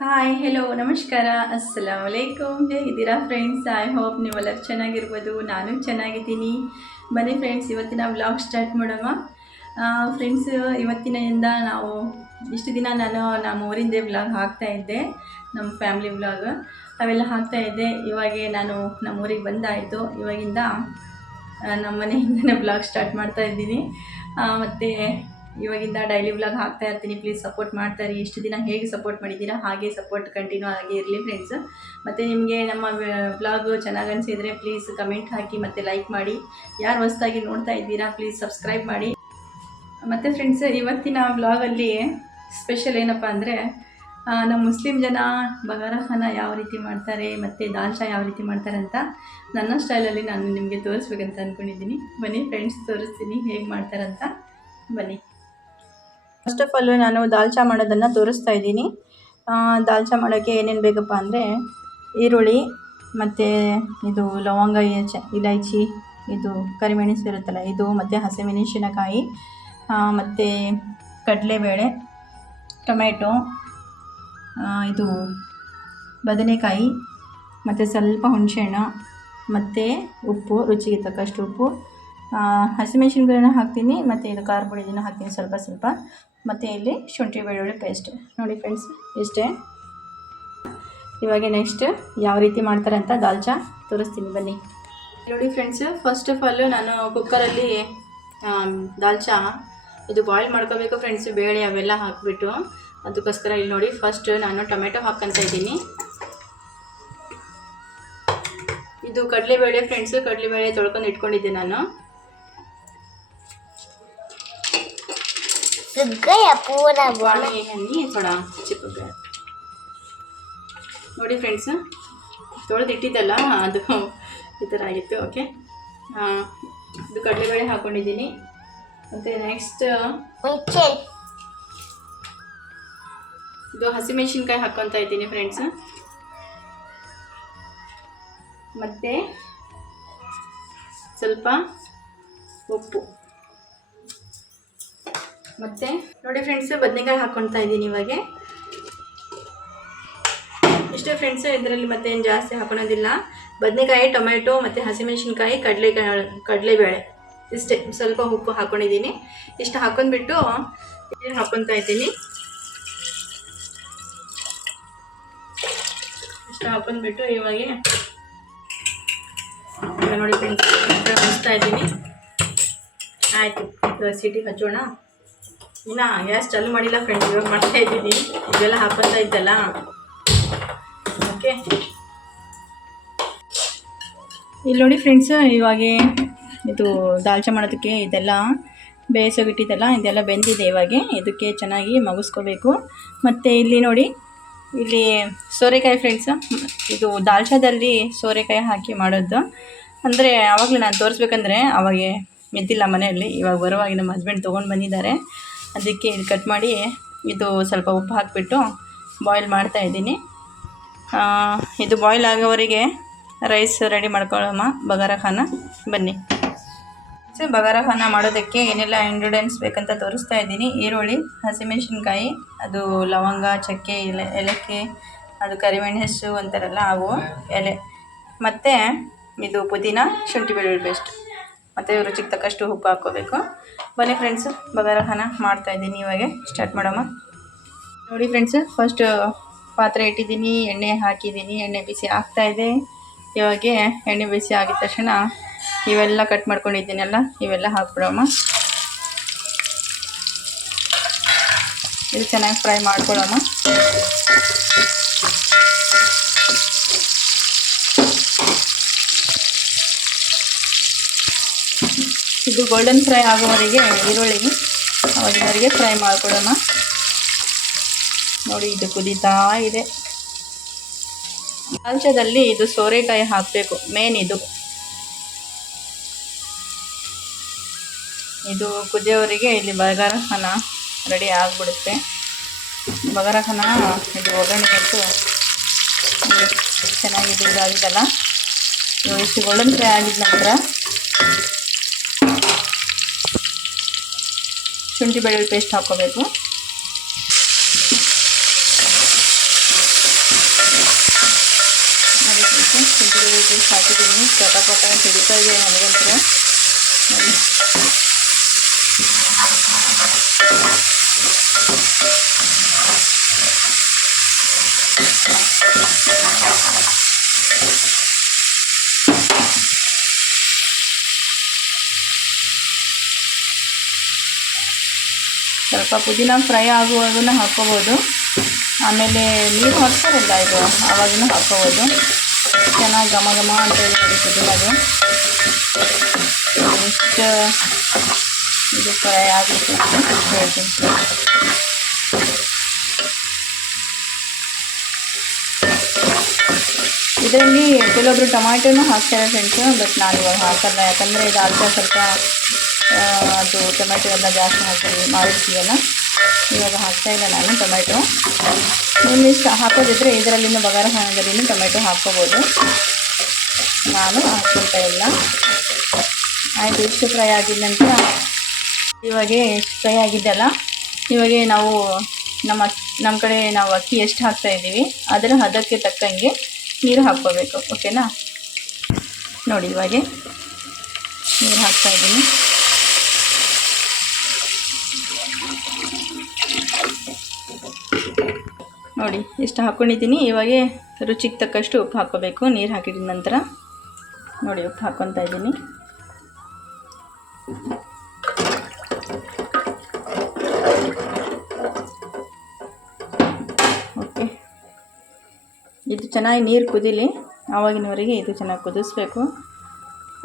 Hi hello ನಮಸ್ಕಾರ ಅಸ್ಸಲಾಮ್ ವಲೈಕುಮ್ ಹೇಗಿದ್ದೀರಾ friends? I hope ನೀವೆಲ್ಲರೂ ಚೆನ್ನಾಗಿರ್ಬೋದು. ನಾನು ಚೆನ್ನಾಗಿದ್ದೀನಿ. ಬನ್ನಿ ಫ್ರೆಂಡ್ಸ್, ಇವತ್ತಿನ ವ್ಲಾಗ್ ಸ್ಟಾರ್ಟ್ ಮಾಡೋಣ. ಫ್ರೆಂಡ್ಸ್, ಇವತ್ತಿನಿಂದ ನಾವು ಇಷ್ಟು ದಿನ ನಾನು ನಮ್ಮ ಊರಿಂದೇ ವ್ಲಾಗ್ ಹಾಕ್ತಾಯಿದ್ದೆ, ನಮ್ಮ ಫ್ಯಾಮ್ಲಿ ವ್ಲಾಗ್ ಅವೆಲ್ಲ ಹಾಕ್ತಾಯಿದ್ದೆ. ಇವಾಗ ನಾನು ನಮ್ಮ ಊರಿಗೆ ಬಂದಾಯಿತು. ಇವಾಗಿಂದ ನಮ್ಮ ಮನೆಯಿಂದನೇ ವ್ಲಾಗ್ ಸ್ಟಾರ್ಟ್ ಮಾಡ್ತಾಯಿದ್ದೀನಿ. ಮತ್ತು ಇವಾಗಿಂದ ಡೈಲಿ ವ್ಲಾಗ್ ಹಾಕ್ತಾ ಇರ್ತೀನಿ. ಪ್ಲೀಸ್ ಸಪೋರ್ಟ್ ಮಾಡ್ತಾರೆ. ಇಷ್ಟು ದಿನ ಹೇಗೆ ಸಪೋರ್ಟ್ ಮಾಡಿದ್ದೀರಾ ಹಾಗೆ ಸಪೋರ್ಟ್ ಕಂಟಿನ್ಯೂ ಆಗಿ ಇರಲಿ ಫ್ರೆಂಡ್ಸ್. ಮತ್ತು ನಿಮಗೆ ನಮ್ಮ ವ್ಲಾಗು ಚೆನ್ನಾಗಿ ಅನಿಸಿದರೆ ಪ್ಲೀಸ್ ಕಮೆಂಟ್ ಹಾಕಿ ಮತ್ತು ಲೈಕ್ ಮಾಡಿ. ಯಾರು ಹೊಸದಾಗಿ ನೋಡ್ತಾ ಇದ್ದೀರಾ ಪ್ಲೀಸ್ ಸಬ್ಸ್ಕ್ರೈಬ್ ಮಾಡಿ. ಮತ್ತು ಫ್ರೆಂಡ್ಸ್, ಇವತ್ತಿನ ವ್ಲಾಗಲ್ಲಿ ಸ್ಪೆಷಲ್ ಏನಪ್ಪ ಅಂದರೆ, ನಮ್ಮ ಮುಸ್ಲಿಂ ಜನ ಬಗಾರಾ ಖಾನ ಯಾವ ರೀತಿ ಮಾಡ್ತಾರೆ ಮತ್ತು ದಾಲ್ಚಾ ಯಾವ ರೀತಿ ಮಾಡ್ತಾರೆ ಅಂತ ನನ್ನ ಸ್ಟೈಲಲ್ಲಿ ನಾನು ನಿಮಗೆ ತೋರಿಸ್ಬೇಕಂತ ಅಂದ್ಕೊಂಡಿದ್ದೀನಿ. ಬನ್ನಿ ಫ್ರೆಂಡ್ಸ್, ತೋರಿಸ್ತೀನಿ ಹೇಗೆ ಮಾಡ್ತಾರಂತ. ಬನ್ನಿ. ಫಸ್ಟ್ ಆಫ್ ಆಲ್ ನಾನು ದಾಲ್ಚಾ ಮಾಡೋದನ್ನು ತೋರಿಸ್ತಾ ಇದ್ದೀನಿ. ದಾಲ್ಚಾ ಮಾಡೋಕ್ಕೆ ಏನೇನು ಬೇಕಪ್ಪ ಅಂದರೆ, ಈರುಳ್ಳಿ ಮತ್ತು ಇದು ಲವಂಗ, ಇಲೈಚಿ, ಇದು ಕರಿಮೆಣಸು ಇರುತ್ತಲ್ಲ ಇದು, ಮತ್ತು ಹಸಿಮೆಣಸಿನಕಾಯಿ, ಮತ್ತು ಕಡಲೆಬೇಳೆ, ಟೊಮೆಟೊ, ಇದು ಬದನೆಕಾಯಿ, ಮತ್ತು ಸ್ವಲ್ಪ ಹುಣಸೆಹಣ್ಣು, ಮತ್ತು ಉಪ್ಪು, ರುಚಿಗೆ ತಕ್ಕಷ್ಟು ಉಪ್ಪು, ಹಸಿಮೆಣಸಿನ್ಕಾಯಿನ ಹಾಕ್ತೀನಿ, ಮತ್ತು ಇದು ಖಾರ ಪುಡಿನ ಹಾಕ್ತೀನಿ ಸ್ವಲ್ಪ ಸ್ವಲ್ಪ, ಮತ್ತು ಇಲ್ಲಿ ಶುಂಠಿ ಬೆಳ್ಳುಳ್ಳಿ ಪೇಸ್ಟ್. ನೋಡಿ ಫ್ರೆಂಡ್ಸ್, ಇಷ್ಟೇ. ಇವಾಗ ನೆಕ್ಸ್ಟ್ ಯಾವ ರೀತಿ ಮಾಡ್ತಾರೆ ಅಂತ ದಾಲ್ಚಾ ತೋರಿಸ್ತೀನಿ ಬನ್ನಿ. ನೋಡಿ ಫ್ರೆಂಡ್ಸ್, ಫಸ್ಟ್ ಆಫ್ ಆಲ್ ನಾನು ಕುಕ್ಕರಲ್ಲಿ ದಾಲ್ಚಾ ಇದು ಬಾಯ್ಲ್ ಮಾಡ್ಕೋಬೇಕು ಫ್ರೆಂಡ್ಸ್. ಬೇಳೆ ಅವೆಲ್ಲ ಹಾಕಿಬಿಟ್ಟು, ಅದಕ್ಕೋಸ್ಕರ ಇಲ್ಲಿ ನೋಡಿ ಫಸ್ಟ್ ನಾನು ಟೊಮೆಟೊ ಹಾಕ್ಕೊತ ಇದ್ದೀನಿ. ಇದು ಕಡಲೆಬೇಳೆ ಫ್ರೆಂಡ್ಸ್, ಕಡಲೆಬೇಳೆ ತೊಳ್ಕೊಂಡು ಇಟ್ಕೊಂಡಿದ್ದೆ ನಾನು. ನೋಡಿ ಫ್ರೆಂಡ್ಸ್, ತೊಳೆದು ಇಟ್ಟಿದ್ದಲ್ಲ ಅದು ಈ ಥರ ಆಗಿತ್ತು. ಓಕೆ, ಇದು ಕಡಲೆಬೇಳೆ ಹಾಕ್ಕೊಂಡಿದ್ದೀನಿ. ಮತ್ತು ನೆಕ್ಸ್ಟ್ ಇದು ಹಸಿಮೆಣಸಿನ್ಕಾಯಿ ಹಾಕ್ಕೊತಾ ಇದ್ದೀನಿ ಫ್ರೆಂಡ್ಸ್. ಮತ್ತು ಸ್ವಲ್ಪ ಉಪ್ಪು, ಮತ್ತು ನೋಡಿ ಫ್ರೆಂಡ್ಸ್, ಬದನೆಕಾಯಿ ಹಾಕ್ಕೊಳ್ತಾ ಇದ್ದೀನಿ ಇವಾಗ. ಇಷ್ಟೇ ಫ್ರೆಂಡ್ಸ್, ಇದರಲ್ಲಿ ಮತ್ತೇನು ಜಾಸ್ತಿ ಹಾಕೊಳೋದಿಲ್ಲ. ಬದನೆಕಾಯಿ, ಟೊಮೆಟೊ, ಮತ್ತು ಹಸಿಮೆಣಸಿನ್ಕಾಯಿ, ಕಡಲೆಬೇಳೆ ಇಷ್ಟೇ. ಸ್ವಲ್ಪ ಉಪ್ಪು ಹಾಕ್ಕೊಂಡಿದ್ದೀನಿ. ಇಷ್ಟು ಹಾಕ್ಕೊಂಡ್ಬಿಟ್ಟು ನೀರು ಹಾಕ್ಕೊತಾ ಇದ್ದೀನಿ. ಇಷ್ಟು ಹಾಕ್ಕೊಂಡ್ಬಿಟ್ಟು ಇವಾಗ ನೋಡಿ ಫ್ರೆಂಡ್ಸ್, ಮುಗಿಸ್ತಾ ಇದ್ದೀನಿ. ಆಯಿತು, ಸಿಟಿ ಹಚ್ಚೋಣ. ಇನ್ನು ಗ್ಯಾಸ್ ಚಾಲು ಮಾಡಿಲ್ಲ ಫ್ರೆಂಡ್ಸ್, ಇವಾಗ ಮಾಡ್ತಾ ಇದ್ದೀನಿ. ಇದೆಲ್ಲ ಹಾಕ್ಕೊತಾ ಇದ್ದಲ್ಲ. ಓಕೆ, ಇಲ್ಲಿ ನೋಡಿ ಫ್ರೆಂಡ್ಸ್, ಇವಾಗ ಇದು ದಾಲ್ಚಾ ಮಾಡೋದಕ್ಕೆ ಇದೆಲ್ಲ ಬೇಯಿಸೋಗಿಟ್ಟಿದ್ದಲ್ಲ, ಇದೆಲ್ಲ ಬೆಂದಿದೆ. ಇವಾಗ ಇದಕ್ಕೆ ಚೆನ್ನಾಗಿ ಮಗಿಸ್ಕೋಬೇಕು. ಮತ್ತು ಇಲ್ಲಿ ನೋಡಿ, ಇಲ್ಲಿ ಸೋರೆಕಾಯಿ ಫ್ರೆಂಡ್ಸ್, ಇದು ದಾಲ್ಚಾದಲ್ಲಿ ಸೋರೆಕಾಯಿ ಹಾಕಿ ಮಾಡೋದು. ಅಂದರೆ ಆವಾಗಲೇ ನಾನು ತೋರಿಸ್ಬೇಕಂದ್ರೆ ಅವಾಗ ಎದ್ದಿಲ್ಲ ಮನೆಯಲ್ಲಿ. ಇವಾಗ ಬರುವಾಗ ನಮ್ಮ ಹಸ್ಬೆಂಡ್ ತೊಗೊಂಡು ಬಂದಿದ್ದಾರೆ. ಅದಕ್ಕೆ ಇದು ಕಟ್ ಮಾಡಿ ಇದು ಸ್ವಲ್ಪ ಉಪ್ಪು ಹಾಕಿಬಿಟ್ಟು ಬಾಯ್ಲ್ ಮಾಡ್ತಾಯಿದ್ದೀನಿ. ಇದು ಬಾಯ್ಲ್ ಆಗೋವರೆಗೆ ರೈಸ್ ರೆಡಿ ಮಾಡ್ಕೊಳ್ಳೋಣ ಬಗಾರಾ ಖಾನ. ಬನ್ನಿ. ಬಗಾರಾ ಖಾನ ಮಾಡೋದಕ್ಕೆ ಏನೆಲ್ಲ ಇಂಗ್ರೀಡಿಯೆಂಟ್ಸ್ ಬೇಕಂತ ತೋರಿಸ್ತಾ ಇದ್ದೀನಿ. ಈರುಳ್ಳಿ, ಹಸಿಮೆಣಸಿನ್ಕಾಯಿ, ಅದು ಲವಂಗ, ಚಕ್ಕೆ, ಏಲಕ್ಕಿ, ಅದು ಕರಿಮೆಣಸು ಅಂತಾರಲ್ಲ ಅವು ಎಲೆ, ಮತ್ತು ಇದು ಪುದೀನ, ಶುಂಠಿ ಬೆಳ್ಳುಳ್ಳಿ ಪೇಸ್ಟ್, ಮತ್ತು ರುಚಿಗೆ ತಕ್ಕಷ್ಟು ಉಪ್ಪು ಹಾಕ್ಕೋಬೇಕು. ಬನ್ನಿ ಫ್ರೆಂಡ್ಸು, ಬಗಾರಾ ಖಾನ ಮಾಡ್ತಾಯಿದ್ದೀನಿ. ಇವಾಗ ಸ್ಟಾರ್ಟ್ ಮಾಡೋಣ. ನೋಡಿ ಫ್ರೆಂಡ್ಸ್, ಫಸ್ಟ್ ಪಾತ್ರೆ ಇಟ್ಟಿದ್ದೀನಿ, ಎಣ್ಣೆ ಹಾಕಿದ್ದೀನಿ. ಎಣ್ಣೆ ಬಿಸಿ ಆಗ್ತಾಯಿದೆ. ಇವಾಗ ಎಣ್ಣೆ ಬಿಸಿ ಆಗಿದ ತಕ್ಷಣ ಇವೆಲ್ಲ ಕಟ್ ಮಾಡ್ಕೊಂಡಿದ್ದೀನಲ್ಲ ಇವೆಲ್ಲ ಹಾಕ್ಬಿಡೋಣ. ಇದು ಚೆನ್ನಾಗಿ ಫ್ರೈ ಮಾಡ್ಕೊಳ್ಳೋಣ. ಇದು ಗೋಲ್ಡನ್ ಫ್ರೈ ಆಗೋವರೆಗೆ ಈರುಳ್ಳಿ ಅವಾಗಿನವರೆಗೆ ಫ್ರೈ ಮಾಡ್ಕೊಳ್ಳೋಣ. ನೋಡಿ, ಇದು ಕುದೀತಾ ಇದೆ. ದಾಲ್ಚಾದಲ್ಲಿ ಇದು ಸೋರೆಕಾಯಿ ಹಾಕಬೇಕು, ಮೇನ್ ಇದು ಕುದಿಯೋವರೆಗೆ ಇಲ್ಲಿ ಬಗಾರಾ ಖಾನ ರೆಡಿ ಆಗಿಬಿಡುತ್ತೆ. ಬಗಾರಾ ಖಾನ ಇದು ಒಗ್ಗರಣೆ ಇಟ್ಟು ಚೆನ್ನಾಗಿದೆ. ಇದಾಗಿದ್ದಲ್ಲ, ಇಷ್ಟು ಗೋಲ್ಡನ್ ಫ್ರೈ ಆಗಿದ ನಂತರ ಶುಂಠಿ ಬೆಳ್ಳುಳ್ಳಿ ಪೇಸ್ಟ್ ಹಾಕ್ಕೋಬೇಕು. ಶುಂಠಿ ಬೆಳ್ಳುಳ್ಳಿ ಪೇಸ್ಟ್ ಹಾಕಿದ್ದೀನಿ. ಪಟ ಹಿಡಿತಾ ಇದೆ ನನಗಂತೂ. ಸ್ವಲ್ಪ ಪುದೀನ ಫ್ರೈ ಆಗುವಾಗೂ ಹಾಕ್ಕೋಬೋದು. ಆಮೇಲೆ ನೀರು ಹಾಕ್ತಾರಲ್ಲ ಇದು ಆವಾಗೂ ಹಾಕ್ಕೋಬೋದು. ಚೆನ್ನಾಗಿ ಘಮ ಘಮ ಅಂತ ಹೇಳಿ ಪುದೀನದು ಎಷ್ಟು ಇದು ಫ್ರೈ ಆಗಲಿಕ್ಕೆ ಹೇಳ್ತೀನಿ. ಇದರಲ್ಲಿ ಕೆಲವೊಬ್ರು ಟೊಮ್ಯಾಟೋನು ಹಾಕ್ತಾರೆ ಫ್ರೆಂಡ್ಸು, ಬಟ್ ನಾನು ಇವಾಗ ಹಾಕಲ್ಲ. ಯಾಕಂದರೆ ಇದು ಆಲ್ರೆಡಿ ಸ್ವಲ್ಪ ಅದು ಟೊಮೆಟೊ ಎಲ್ಲ ಜಾಸ್ತಿ ಮಾಡಿರ್ತೀವಲ್ಲ, ಇವಾಗ ಹಾಕ್ತಾಯಿಲ್ಲ ನಾನು ಟೊಮೆಟೊ. ನೀವು ಇಷ್ಟು ಹಾಕೋದಿದ್ರೆ ಇದರಲ್ಲಿನೂ ಬಗಾರ ಹಾಕೋದ್ರಿಂದ ಟೊಮೆಟೊ ಹಾಕ್ಕೋಬೋದು. ನಾನು ಹಾಕ್ಕೊಳ್ತಾ ಇಲ್ಲ. ಆಯಿತು, ಇಷ್ಟು ಫ್ರೈ ಆಗಿದ ನಂತರ ಇವಾಗ ಎಷ್ಟು ಫ್ರೈ ಆಗಿದ್ದಲ್ಲ, ಇವಾಗ ನಾವು ನಮ್ಮ ಕಡೆ ನಾವು ಅಕ್ಕಿ ಎಷ್ಟು ಹಾಕ್ತಾಯಿದ್ದೀವಿ ಅದರ ಹದಕ್ಕೆ ತಕ್ಕಂಗೆ ನೀರು ಹಾಕ್ಕೋಬೇಕು. ಓಕೆನಾ? ನೋಡಿ ಇವಾಗ ನೀರು ಹಾಕ್ತಾಯಿದ್ದೀನಿ. ನೋಡಿ ಎಷ್ಟು ಹಾಕ್ಕೊಂಡಿದ್ದೀನಿ. ಇವಾಗ ರುಚಿಗೆ ತಕ್ಕಷ್ಟು ಉಪ್ಪು ಹಾಕ್ಕೋಬೇಕು. ನೀರು ಹಾಕಿದ ನಂತರ ನೋಡಿ ಉಪ್ಪು ಹಾಕ್ಕೊತಾ ಇದ್ದೀನಿ. ಓಕೆ, ಇದು ಚೆನ್ನಾಗಿ ನೀರು ಕುದೀಲಿ. ಆವಾಗಿನವರೆಗೆ ಇದು ಚೆನ್ನಾಗಿ ಕುದಿಸ್ಬೇಕು.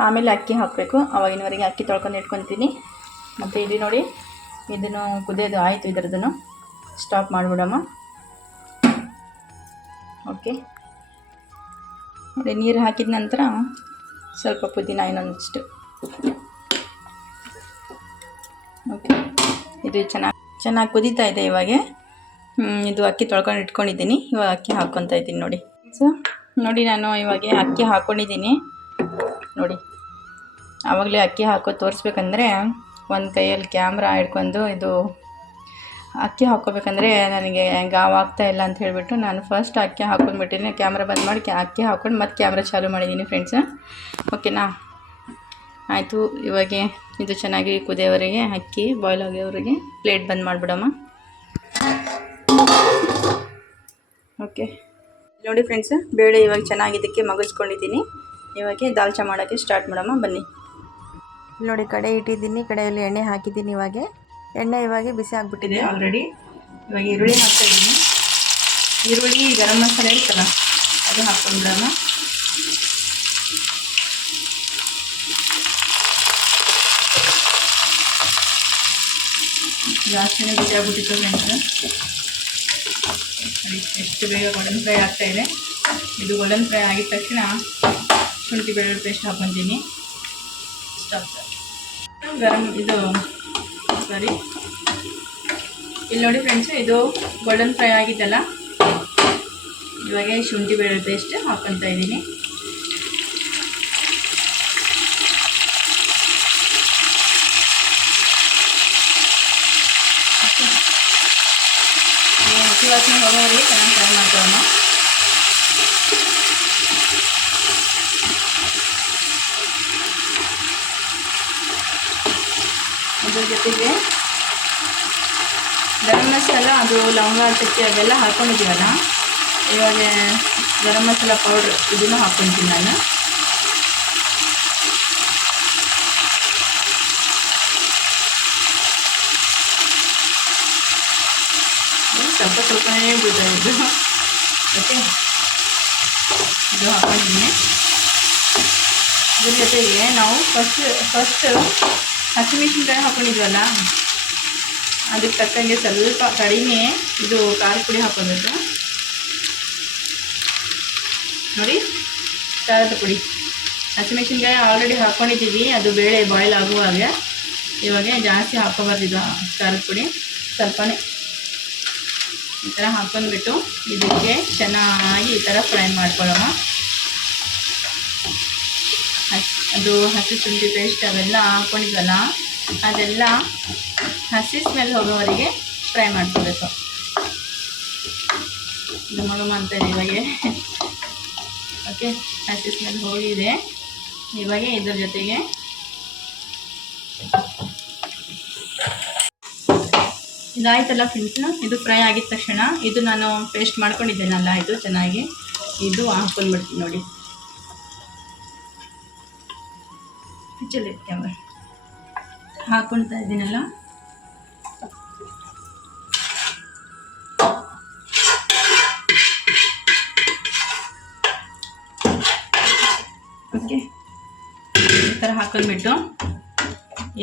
ಆಮೇಲೆ ಅಕ್ಕಿ ಹಾಕಬೇಕು. ಆವಾಗಿನವರೆಗೆ ಅಕ್ಕಿ ತೊಳ್ಕೊಂಡು ಇಟ್ಕೊತೀನಿ. ಮತ್ತು ಇಲ್ಲಿ ನೋಡಿ ಇದನ್ನು ಕುದಿಯೋದು ಆಯಿತು. ಇದರದನ್ನು ಸ್ಟಾಪ್ ಮಾಡಿಬಿಡಮ್ಮ. ಓಕೆ, ನೋಡಿ ನೀರು ಹಾಕಿದ ನಂತರ ಸ್ವಲ್ಪ ಪುದೀನ ಇನ್ನೊಂದಿಷ್ಟು. ಓಕೆ, ಇದು ಚೆನ್ನಾಗಿ ಕುದೀತಾ ಇದೆ. ಇವಾಗ ಇದು ಅಕ್ಕಿ ತೊಳ್ಕೊಂಡು ಇಟ್ಕೊಂಡಿದ್ದೀನಿ. ಇವಾಗ ಅಕ್ಕಿ ಹಾಕ್ಕೊತಾ ಇದ್ದೀನಿ. ನೋಡಿ ನೋಡಿ ನಾನು ಇವಾಗ ಅಕ್ಕಿ ಹಾಕ್ಕೊಂಡಿದ್ದೀನಿ. ನೋಡಿ ಆವಾಗಲೇ ಅಕ್ಕಿ ಹಾಕೋ ತೋರಿಸ್ಬೇಕಂದ್ರೆ ಒಂದು ಕೈಯಲ್ಲಿ ಕ್ಯಾಮ್ರಾ ಹಿಡ್ಕೊಂಡು ಇದು ಅಕ್ಕಿ ಹಾಕ್ಕೋಬೇಕಂದ್ರೆ ನನಗೆ ಆಗ್ತಾ ಇಲ್ಲ ಅಂತ ಹೇಳಿಬಿಟ್ಟು ನಾನು ಫಸ್ಟ್ ಅಕ್ಕಿ ಹಾಕ್ಕೊಂಡ್ಬಿಟ್ಟಿನಿ. ಕ್ಯಾಮ್ರಾ ಬಂದ್ ಮಾಡಿ ಅಕ್ಕಿ ಹಾಕ್ಕೊಂಡು ಮತ್ತೆ ಕ್ಯಾಮ್ರಾ ಚಾಲೂ ಮಾಡಿದ್ದೀನಿ ಫ್ರೆಂಡ್ಸ್. ಓಕೆನಾ? ಆಯಿತು, ಇವಾಗ ಇದು ಚೆನ್ನಾಗಿ ಕುದಿಯೋವರೆಗೆ ಅಕ್ಕಿ ಬಾಯ್ಲ್ ಆಗೋವರೆಗೆ ಪ್ಲೇಟ್ ಬಂದ್ ಮಾಡಿಬಿಡಮ್ಮ. ಓಕೆ, ನೋಡಿ ಫ್ರೆಂಡ್ಸ್, ಬೇಳೆ ಇವಾಗ ಚೆನ್ನಾಗಿ ಇದಕ್ಕೆ ಮಗಿಸ್ಕೊಂಡಿದ್ದೀನಿ. ಇವಾಗ ದಾಲ್ಚಾ ಮಾಡೋಕ್ಕೆ ಸ್ಟಾರ್ಟ್ ಮಾಡಮ್ಮ ಬನ್ನಿ. ನೋಡಿ ಕಡೆ ಇಟ್ಟಿದ್ದೀನಿ. ಕಡೆಯಲ್ಲಿ ಎಣ್ಣೆ ಹಾಕಿದ್ದೀನಿ. ಎಣ್ಣೆ ಇವಾಗ ಬಿಸಿ ಆಗಿಬಿಟ್ಟಿದೆ ಆಲ್ರೆಡಿ. ಇವಾಗ ಈರುಳ್ಳಿ ಹಾಕ್ತಾಯಿದ್ದೀನಿ. ಈರುಳ್ಳಿ ಗರಂ ಮಸಾಲೆ ಇರ್ತಲ್ಲ ಅದು ಹಾಕ್ಕೊಂಡ್ಬಿಡೋಣ. ಜಾಸ್ತಿನೇ ಬಿಸಿ ಆಗ್ಬಿಟ್ಟಿತ್ತು ಫ್ರೆಂಡ್ಸ್. ಎಷ್ಟು ಬೇಗ ಗೋಲ್ಡನ್ ಫ್ರೈ ಆಗ್ತಾಯಿದೆ. ಇದು ಗೋಲ್ಡನ್ ಫ್ರೈ ಆಗಿದ ತಕ್ಷಣ ಶುಂಠಿ ಬೆಳ್ಳುಳ್ಳಿ ಪೇಸ್ಟ್ ಹಾಕ್ಕೊತೀನಿ. ಇದು ಸಾರಿ, ಇಲ್ಲಿ ನೋಡಿ ಫ್ರೆಂಡ್ಸ್, ಇದು ಗೋಲ್ಡನ್ ಫ್ರೈ ಆಗಿದ್ದಲ್ಲ, ಇವಾಗ ಶುಂಠಿ ಬೆಳ್ಳುಳ್ಳಿ ಪೇಸ್ಟ್ ಹಾಕ್ಕೊತಾ ಇದ್ದೀನಿ. ಹಸಿ ವಾಸನೆ ಹೋಗೋವರೆಗೆ ಚೆನ್ನಾಗಿ ಫ್ರೈ ಮಾಡ್ಕೊಳ್ಳೋಣ. ಅದ್ರ ಜೊತೆಗೆ ಗರಂ ಮಸಾಲ, ಅದು ಲವಂಗ ಚಕ್ಕೆ ಅದೆಲ್ಲ ಹಾಕ್ಕೊಂಡಿದ್ದೀವಲ್ಲ, ಇವಾಗ ಗರಂ ಮಸಾಲ ಪೌಡ್ರ್ ಇದನ್ನು ಹಾಕ್ಕೊತೀನಿ ನಾನು. ಸ್ವಲ್ಪನೇ ಬಿಡೋದು. ಓಕೆ, ಇದು ಹಾಕ್ಕೊಂಡಿದ್ದೀನಿ. ಇದ್ರ ಜೊತೆಗೆ ನಾವು ಫಸ್ಟ್ ಹಸಿಮೆಣಸಿನ್ಕಾಯಿ ಹಾಕ್ಕೊಂಡಿದ್ವಲ್ಲ, ಅದಕ್ಕೆ ತಕ್ಕಂಗೆ ಸ್ವಲ್ಪ ಕಡಿಮೆ ಇದು ಖಾರದ ಪುಡಿ ಹಾಕ್ಕೋಬೇಕು. ನೋಡಿ, ಖಾರದ ಪುಡಿ, ಹಸಿಮೆಣಸಿನ್ಕಾಯಿ ಆಲ್ರೆಡಿ ಹಾಕ್ಕೊಂಡಿದ್ದೀವಿ. ಅದು ಬೇಳೆ ಬಾಯ್ಲ್ ಆಗುವಾಗ ಇವಾಗ ಜಾಸ್ತಿ ಹಾಕ್ಕೊಬಾರ್ದಿದ್ದು ಖಾರದ ಪುಡಿ, ಸ್ವಲ್ಪನೇ ಈ ಥರ ಹಾಕ್ಕೊಂಡ್ಬಿಟ್ಟು ಇದಕ್ಕೆ ಚೆನ್ನಾಗಿ ಈ ಥರ ಫ್ರೈ ಮಾಡ್ಕೊಳ್ಳೋಣ. ಅದು ಹಸಿ ಶುಂಠಿ ಪೇಸ್ಟ್ ಅವೆಲ್ಲ ಹಾಕ್ಕೊಂಡಿದ್ವಲ್ಲ, ಅದೆಲ್ಲ ಹಸಿ ಸ್ಮೆಲ್ ಹೋಗೋವರೆಗೆ ಫ್ರೈ ಮಾಡ್ಕೋಬೇಕು. ಘಮ ಘಮ ಅಂತ ಇದೆ ಇವಾಗ. ಓಕೆ, ಹಸಿ ಸ್ಮೆಲ್ ಹೋಗಿದೆ. ಇವಾಗ ಇದ್ರ ಜೊತೆಗೆ ಇದಾಯ್ತಲ್ಲ ಫ್ರೆಂಡ್ಸ್, ಇದು ಫ್ರೈ ಆಗಿದ ತಕ್ಷಣ ಇದು ನಾನು ಪೇಸ್ಟ್ ಮಾಡ್ಕೊಂಡಿದ್ದೇನಲ್ಲ, ಇದು ಚೆನ್ನಾಗಿ ಇದು ಹಾಕ್ಕೊಂಡ್ಬಿಡ್ತೀನಿ ನೋಡಿ. ಕ್ಯಾಮರಾ ಹಾಕ್ಕೊಳ್ತಾ ಇದ್ದೀನಲ್ಲ, ಓಕೆ, ಈ ಥರ ಹಾಕೊಂಡ್ಬಿಟ್ಟು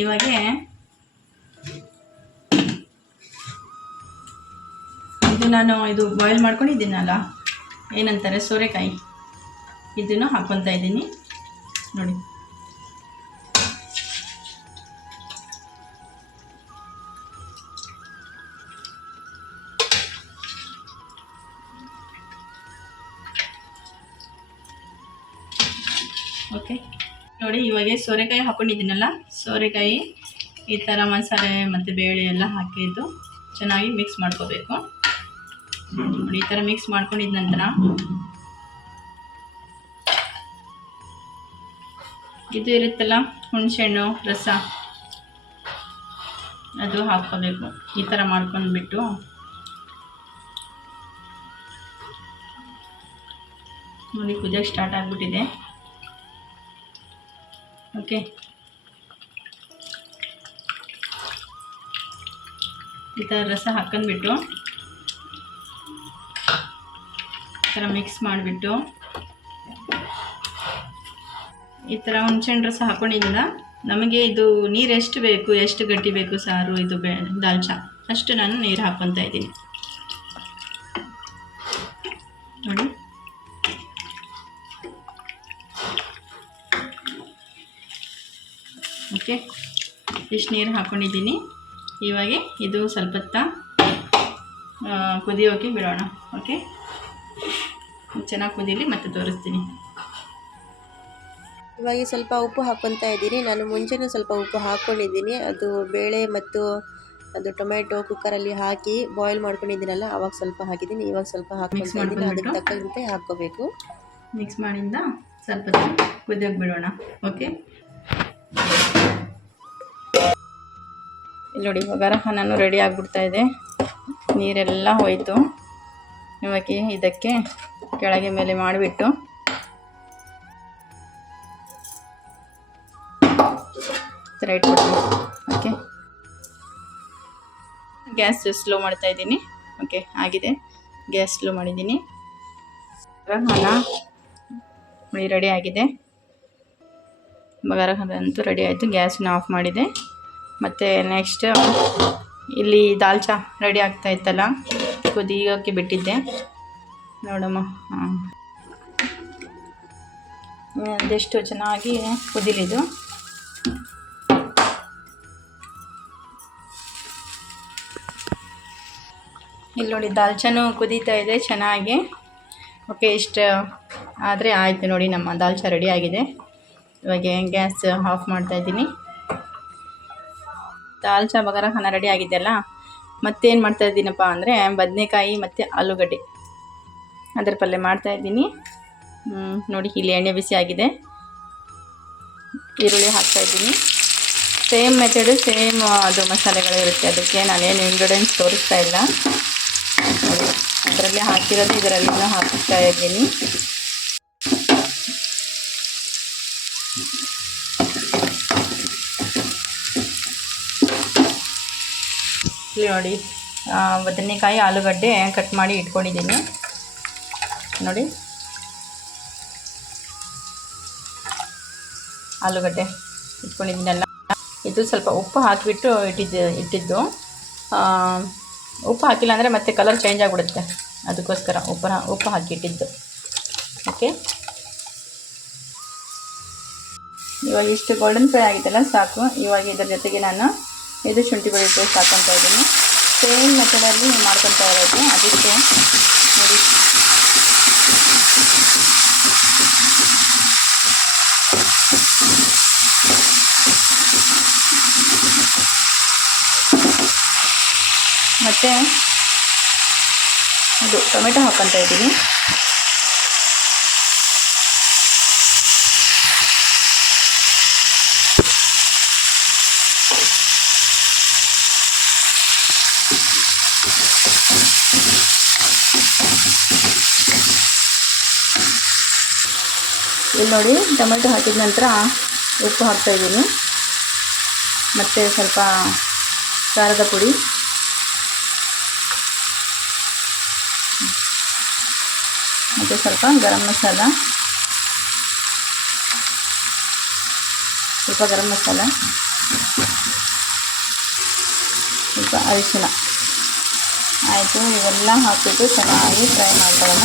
ಇವಾಗ ನಾನು ಇದು ಬಾಯ್ಲ್ ಮಾಡ್ಕೊಂಡಿದ್ದೀನಲ್ಲ, ಏನಂತಾರೆ ಸೋರೆಕಾಯಿ, ಇದನ್ನು ಹಾಕ್ಕೊತಾ ಇದ್ದೀನಿ ನೋಡಿ. ಓಕೆ ನೋಡಿ, ಇವಾಗ ಸೋರೆಕಾಯಿ ಹಾಕ್ಕೊಂಡಿದ್ದೀನಲ್ಲ, ಸೋರೆಕಾಯಿ ಈ ಥರ ಮಸಾಲೆ ಮತ್ತು ಬೇಳೆ ಎಲ್ಲ ಹಾಕಿದ್ದು ಚೆನ್ನಾಗಿ ಮಿಕ್ಸ್ ಮಾಡ್ಕೋಬೇಕು ನೋಡಿ. ಈ ಥರ ಮಿಕ್ಸ್ ಮಾಡ್ಕೊಂಡಿದ್ದ ನಂತರ ಇದು ಇರುತ್ತಲ್ಲ ಹುಣಸೆಹಣ್ಣು ರಸ, ಅದು ಹಾಕ್ಕೋಬೇಕು. ಈ ಥರ ಮಾಡ್ಕೊಂಡ್ಬಿಟ್ಟು ನೋಡಿ ಕುದಿಯೋಕ್ಕೆ ಸ್ಟಾರ್ಟ್ ಆಗಿಬಿಟ್ಟಿದೆ. ಓಕೆ, ಈ ಥರ ರಸ ಹಾಕೊಂಡ್ಬಿಟ್ಟು ಈ ಥರ ಮಿಕ್ಸ್ ಮಾಡಿಬಿಟ್ಟು ಈ ಥರ ಹುಣಸೆಹಣ್ಣು ರಸ ಹಾಕ್ಕೊಂಡಿದ್ದ ನಮಗೆ ಇದು ನೀರು ಎಷ್ಟು ಬೇಕು, ಎಷ್ಟು ಗಟ್ಟಿ ಬೇಕು ಸಾರು ಇದು ದಾಲ್ಚಾ, ಅಷ್ಟು ನಾನು ನೀರು ಹಾಕ್ಕೊತಾ ಇದ್ದೀನಿ ನೋಡಿ. ಓಕೆ, ಇಷ್ಟು ನೀರು ಹಾಕ್ಕೊಂಡಿದ್ದೀನಿ. ಇವಾಗ ಇದು ಸ್ವಲ್ಪ ಕುದಿಯೋಕೆ ಬಿಡೋಣ. ಓಕೆ, ಚೆನ್ನಾಗಿ ಕುದೀಲಿ, ಮತ್ತೆ ತೋರಿಸ್ತೀನಿ. ಇವಾಗ ಸ್ವಲ್ಪ ಉಪ್ಪು ಹಾಕ್ಕೊತಾ ಇದ್ದೀನಿ. ನಾನು ಮುಂಚೆನೂ ಸ್ವಲ್ಪ ಉಪ್ಪು ಹಾಕ್ಕೊಂಡಿದ್ದೀನಿ. ಅದು ಬೇಳೆ ಮತ್ತು ಅದು ಟೊಮೆಟೊ ಕುಕ್ಕರಲ್ಲಿ ಹಾಕಿ ಬಾಯ್ಲ್ ಮಾಡ್ಕೊಂಡಿದ್ದೀನಲ್ಲ, ಆವಾಗ ಸ್ವಲ್ಪ ಹಾಕಿದ್ದೀನಿ. ಇವಾಗ ಸ್ವಲ್ಪ ಹಾಕ್ಕೊತಾ ಇದ್ದೀನಿ. ಅದಕ್ಕೆ ತಕ್ಕಂತೆ ಹಾಕ್ಕೋಬೇಕು. ಮಿಕ್ಸ್ ಮಾಡಿಂದ ಸ್ವಲ್ಪ ಕುದಿಯೋಕೆ ಬಿಡೋಣ. ಓಕೆ, ಇಲ್ಲಿ ನೋಡಿ ಒಗ್ಗರ ನಾನು ರೆಡಿ ಆಗಿಬಿಡ್ತಾ ಇದೆ. ನೀರೆಲ್ಲ ಹೋಯಿತು. ಇವಾಗ ಇದಕ್ಕೆ ಕೆಳಗೆ ಮೇಲೆ ಮಾಡಿಬಿಟ್ಟು ಥರ ಇಟ್ಬಿಡ್ತೀನಿ. ಓಕೆ, ಗ್ಯಾಸ್ ಸ್ಲೋ ಮಾಡ್ತಾ ಇದ್ದೀನಿ. ಓಕೆ, ಆಗಿದೆ, ಗ್ಯಾಸ್ ಸ್ಲೋ ಮಾಡಿದ್ದೀನಿ. ಅನ್ನ ರೆಡಿ ಆಗಿದೆ. ಬಗಾರ ಅಂತೂ ರೆಡಿ ಆಯಿತು. ಗ್ಯಾಸ್ನ ಆಫ್ ಮಾಡಿದೆ. ಮತ್ತು ನೆಕ್ಸ್ಟ್ ಇಲ್ಲಿ ದಾಲ್ಚಾ ರೆಡಿ ಆಗ್ತಾ ಇತ್ತಲ್ಲ, ಕುದಿಯೋಕ್ಕೆ ಬಿಟ್ಟಿದ್ದೆ ನೋಡಮ್ಮ. ಅದೆಷ್ಟು ಚೆನ್ನಾಗಿ ಕುದಿಲಿದು. ಇಲ್ಲಿ ನೋಡಿ ದಾಲ್ಚಾನು ಕುದೀತಾ ಇದೆ ಚೆನ್ನಾಗಿ. ಓಕೆ, ಇಷ್ಟು ಆದರೆ ಆಯಿತು ನೋಡಿ, ನಮ್ಮ ದಾಲ್ಚಾ ರೆಡಿ ಆಗಿದೆ. ಇವಾಗ ಗ್ಯಾಸ್ ಆಫ್ ಮಾಡ್ತಾಯಿದ್ದೀನಿ. ದಾಲ್ಚಾ ಬಗಾರ ಖಾನ ರೆಡಿ ಆಗಿದೆಯಲ್ಲ, ಮತ್ತೇನು ಮಾಡ್ತಾಯಿದ್ದೀನಪ್ಪ ಅಂದರೆ ಬದನೆಕಾಯಿ ಮತ್ತು ಆಲೂಗಡ್ಡೆ ಅದರ ಪಲ್ಯ ಮಾಡ್ತಾಯಿದ್ದೀನಿ ನೋಡಿ. ಇಲ್ಲಿ ಎಣ್ಣೆ ಬಿಸಿ ಆಗಿದೆ, ಈರುಳ್ಳಿ ಹಾಕ್ತಾಯಿದ್ದೀನಿ. ಸೇಮ್ ಮೆಥಡು, ಸೇಮ್ ಅದು ಮಸಾಲೆಗಳು ಇರುತ್ತೆ. ಅದಕ್ಕೆ ನಾನೇನು ಇಂಗ್ರೀಡಿಯೆಂಟ್ಸ್ ತೋರಿಸ್ತಾ ಇಲ್ಲ ನೋಡಿ. ಅದರಲ್ಲೇ ಹಾಕಿರೋದು ಇದರಲ್ಲಿನೂ ಹಾಕ್ತಾ ಇದ್ದೀನಿ. ಇಲ್ಲಿ ನೋಡಿ ಬದನೆಕಾಯಿ ಆಲೂಗಡ್ಡೆ ಕಟ್ ಮಾಡಿ ಇಟ್ಕೊಂಡಿದ್ದೀನಿ ನೋಡಿ. ಆಲೂಗಡ್ಡೆ ಇಟ್ಕೊಂಡಿದ್ದೀನಲ್ಲ, ಇದು ಸ್ವಲ್ಪ ಉಪ್ಪು ಹಾಕಿಬಿಟ್ಟು ಇಟ್ಟಿದ್ದು. ಉಪ್ಪು ಹಾಕಿಲ್ಲ ಅಂದರೆ ಮತ್ತೆ ಕಲರ್ ಚೇಂಜ್ ಆಗಿಬಿಡುತ್ತೆ, ಅದಕ್ಕೋಸ್ಕರ ಉಪ್ಪು ಹಾಕಿಟ್ಟಿದ್ದು. ಓಕೆ, ಇವಾಗ ಇಷ್ಟು ಗೋಲ್ಡನ್ ಫ್ರೈ ಆಗಿದ್ದಲ್ಲ ಸಾಕು. ಇವಾಗ ಇದರ ಜೊತೆಗೆ ನಾನು ಇದು ಶುಂಠಿ ಬೆಳ್ಳುಳ್ಳಿ ಪೇಸ್ಟ್ ಹಾಕ್ಕೊತಾ ಇದ್ದೀನಿ. ಸೇಮ್ ಮೆಥಡಲ್ಲಿ ಮಾಡ್ಕೊತಾ ಇರೋದು. ಅದಕ್ಕೆ ನೋಡಿ ಮತ್ತು ಇದು ಟೊಮೆಟೊ ಹಾಕ್ಕೊತಾ ಇದ್ದೀನಿ. ಇಲ್ಲಿ ನೋಡಿ ಟೊಮೆಟೊ ಹಾಕಿದ ನಂತರ ಉಪ್ಪು ಹಾಕ್ತಾಯಿದ್ದೀನಿ, ಮತ್ತು ಸ್ವಲ್ಪ ಖಾರದ ಪುಡಿ, ಮತ್ತು ಸ್ವಲ್ಪ ಗರಂ ಮಸಾಲ, ಸ್ವಲ್ಪ ಅರಿಶಿನ. ಆಯಿತು, ಇವೆಲ್ಲ ಹಾಕಿಬಿಟ್ಟು ಚೆನ್ನಾಗಿ ಫ್ರೈ ಮಾಡ್ಕೊಳ್ಳೋಣ.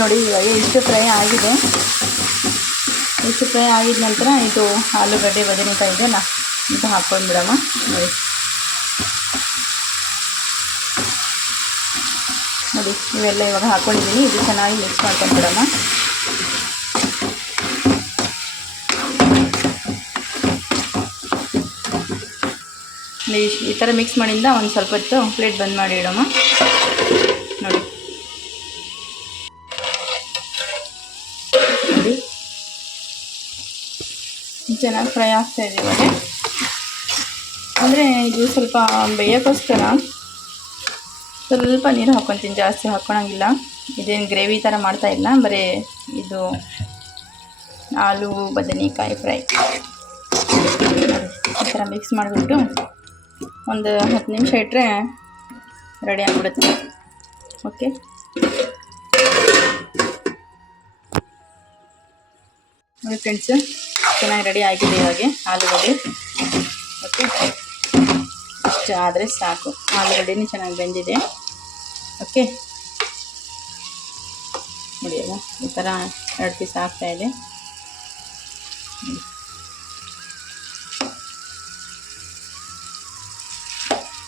ನೋಡಿ ಇವಾಗ ಇಷ್ಟು ಫ್ರೈ ಆಗಿದೆ. ಇಷ್ಟು ಫ್ರೈ ಆಗಿದ ನಂತರ ಇದು ಆಲೂಗಡ್ಡೆ ಬದನೆಕಾಯಿ ಇದೆಯಲ್ಲ, ಇದು ಹಾಕ್ಕೊಂಡ್ಬಿಡಮ್ಮ. ನೋಡಿ ಇವೆಲ್ಲ ಇವಾಗ ಹಾಕ್ಕೊಂಡಿದ್ದೀನಿ. ಇದು ಚೆನ್ನಾಗಿ ಮಿಕ್ಸ್ ಮಾಡ್ಕೊಂಡ್ಬಿಡಮ್ಮ. ಈ ಥರ ಮಿಕ್ಸ್ ಮಾಡಿಂದ ಒಂದು ಸ್ವಲ್ಪ ಹೊತ್ತು ಪ್ಲೇಟ್ ಬಂದ್ ಮಾಡಿ ಇಡಮ್ಮ. ನೋಡಿ ಚೆನ್ನಾಗಿ ಫ್ರೈ ಆಗ್ತಾಯಿದೆ ಇವಾಗ. ಅಂದರೆ ಇದು ಸ್ವಲ್ಪ ಬೇಯೋಕ್ಕೋಸ್ಕರ ಸ್ವಲ್ಪ ನೀರು ಹಾಕ್ಕೊತೀನಿ, ಜಾಸ್ತಿ ಹಾಕ್ಕೊಳಂಗಿಲ್ಲ. ಇದೇನು ಗ್ರೇವಿ ಥರ ಮಾಡ್ತಾಯಿಲ್ಲ, ಬರೀ ಇದು ಆಲೂ ಬದನೆಕಾಯಿ ಫ್ರೈ. ಈ ಥರ ಮಿಕ್ಸ್ ಮಾಡಿಬಿಟ್ಟು ಒಂದು 10 ನಿಮಿಷ ಇಟ್ಟರೆ ರೆಡಿ ಆಗಿಬಿಡುತ್ತೆ. ಓಕೆ, ನೋಡಿ ಫ್ರೆಂಡ್ಸು, ಚೆನ್ನಾಗಿ ರೆಡಿ ಆಗಿದೆ ಇವಾಗ ಆಲೂಗಡ್ಡೆ. ಓಕೆ, ಇಷ್ಟು ಆದರೆ ಸಾಕು. ಆಲೂಗಡ್ಡೆನೂ ಚೆನ್ನಾಗಿ ಬೆಂದಿದೆ. ಓಕೆ, ನೋಡಿ ಅಲ್ಲ, ಈ ಥರ 2 ಪೀಸ್ ಆಗ್ತಾಯಿದೆ.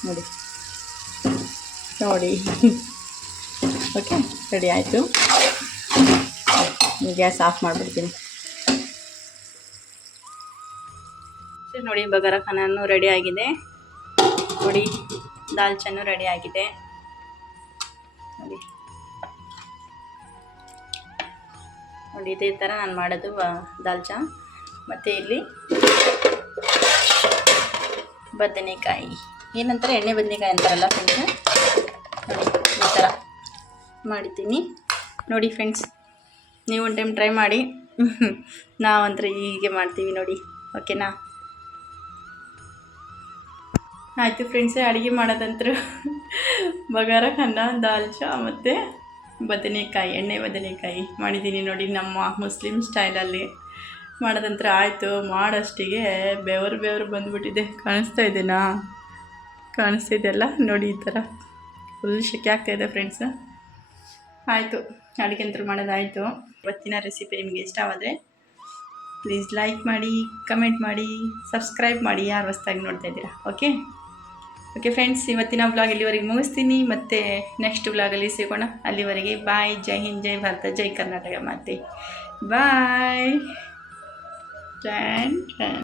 ನೋಡಿ ನೋಡಿ ಓಕೆ, ರೆಡಿ ಆಯಿತು. ಗ್ಯಾಸ್ ಆಫ್ ಮಾಡಿಬಿಡ್ತೀನಿ. ನೋಡಿ ಬಗಾರ ಖಾನೂ ರೆಡಿ ಆಗಿದೆ. ನೋಡಿ ದಾಲ್ಚನ್ನು ರೆಡಿ ಆಗಿದೆ. ನೋಡಿ ನೋಡಿ ಇದೇ ಥರ ನಾನು ಮಾಡೋದು ದಾಲ್ಚ. ಮತ್ತು ಇಲ್ಲಿ ಬದನೆಕಾಯಿ, ಏನಂತಾರೆ ಎಣ್ಣೆ ಬದನೆಕಾಯಿ ಅಂತಾರಲ್ಲ ಫ್ರೆಂಡ್ಸ್, ನೋಡಿ ಈ ಥರ ಮಾಡಿದ್ದೀನಿ. ನೋಡಿ ಫ್ರೆಂಡ್ಸ್, ನೀವು ಒಂದು ಟೈಮ್ ಟ್ರೈ ಮಾಡಿ. ನಾವಂದ್ರೆ ಹೀಗೆ ಮಾಡ್ತೀವಿ ನೋಡಿ. ಓಕೆನಾ? ಆಯಿತು ಫ್ರೆಂಡ್ಸೇ, ಅಡುಗೆ ಮಾಡೋದಂತರೂ ಬಗಾರ ಅನ್ನ, ದಾಲ್ಚ ಮತ್ತು ಬದನೆಕಾಯಿ, ಎಣ್ಣೆ ಬದನೆಕಾಯಿ ಮಾಡಿದ್ದೀನಿ ನೋಡಿ. ನಮ್ಮ ಮುಸ್ಲಿಂ ಸ್ಟೈಲಲ್ಲಿ ಮಾಡೋದಂತ್ರ ಆಯಿತು. ಮಾಡೋಷ್ಟಿಗೆ ಬೆವರು ಬಂದುಬಿಟ್ಟಿದೆ. ಕಾಣಿಸ್ತಾ ಇದೆನಾ? ಕಾಣಿಸ್ತಿದೆಯಲ್ಲ ನೋಡಿ, ಈ ಥರ ಫುಲ್ ಶೆಕೆ ಆಗ್ತಾಯಿದೆ ಫ್ರೆಂಡ್ಸ್. ಆಯಿತು, ಅಡುಗೆ ಅಂತೂ ಮಾಡೋದಾಯಿತು. ಇವತ್ತಿನ ರೆಸಿಪಿ ನಿಮಗೆ ಇಷ್ಟವಾದರೆ ಪ್ಲೀಸ್ ಲೈಕ್ ಮಾಡಿ, ಕಮೆಂಟ್ ಮಾಡಿ, ಸಬ್ಸ್ಕ್ರೈಬ್ ಮಾಡಿ ಯಾರು ಹೊಸ್ದಾಗಿ ನೋಡ್ತಾ ಇದ್ದೀರಾ. ಓಕೆ ಓಕೆ ಫ್ರೆಂಡ್ಸ್, ಇವತ್ತಿನ ವ್ಲಾಗ್ ಇಲ್ಲಿವರೆಗೆ ಮುಗಿಸ್ತೀನಿ. ಮತ್ತು ನೆಕ್ಸ್ಟ್ ವ್ಲಾಗಲ್ಲಿ ಸಿಗೋಣ. ಅಲ್ಲಿವರೆಗೆ ಬಾಯ್. ಜೈ ಹಿಂದ್, ಜೈ ಭಾರತ, ಜೈ ಕರ್ನಾಟಕ. ಮತ್ತೆ ಬಾಯ್. Dun, dun.